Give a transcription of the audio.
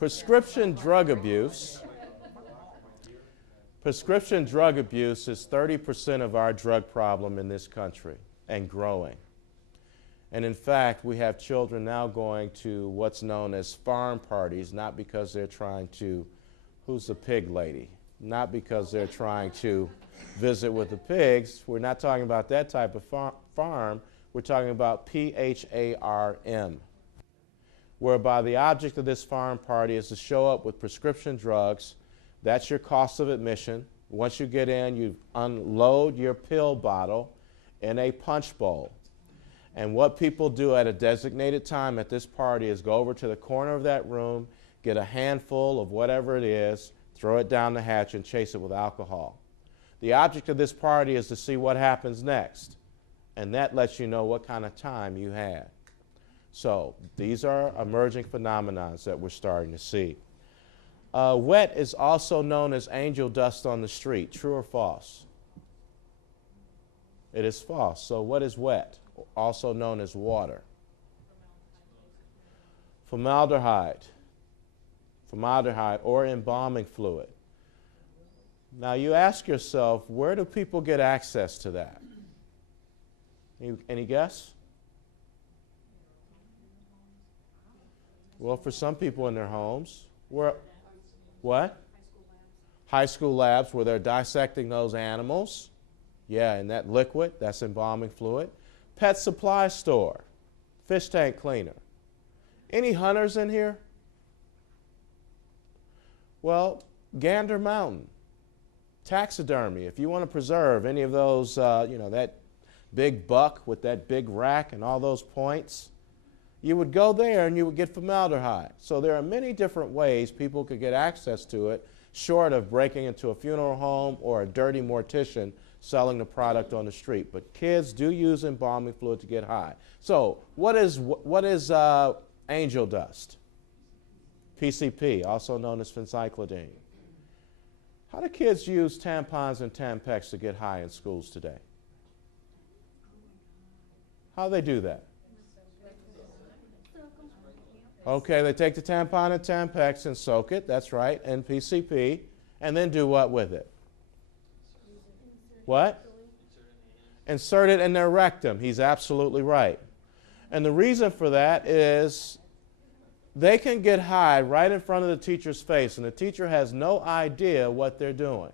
Prescription drug abuse. Prescription drug abuse is 30% of our drug problem in this country and growing. And in fact, we have children now going to what's known as farm parties, not because they're trying to, who's the pig lady? Not because they're trying to visit with the pigs. We're not talking about that type of farm. We're talking about PHARM, whereby the object of this farm party is to show up with prescription drugs. That's your cost of admission. Once you get in, you unload your pill bottle in a punch bowl. And what people do at a designated time at this party is go over to the corner of that room, get a handful of whatever it is, throw it down the hatch, and chase it with alcohol. The object of this party is to see what happens next. And that lets you know what kind of time you had. So these are emerging phenomena that we're starting to see. Wet is also known as angel dust on the street. True or false? It is false. So what is wet? Also known as water. Formaldehyde. Formaldehyde or embalming fluid. Now you ask yourself, where do people get access to that? Any guess? Well, for some people in their homes. Where? What? High school labs where they're dissecting those animals. Yeah, and that liquid, that's embalming fluid. Pet supply store, fish tank cleaner. Any hunters in here? Well, Gander Mountain, taxidermy. If you want to preserve any of those, that big buck with that big rack and all those points, you would go there and you would get formaldehyde. So there are many different ways people could get access to it, short of breaking into a funeral home or a dirty mortician selling the product on the street. But kids do use embalming fluid to get high. So what is angel dust? PCP, also known as phencyclidine. How do kids use tampons and Tampax to get high in schools today? How do they do that? Okay, they take the tampon and Tampax and soak it, that's right, and PCP, and then do what with it? What? Insert it in their rectum. He's absolutely right. And the reason for that is they can get high right in front of the teacher's face, and the teacher has no idea what they're doing.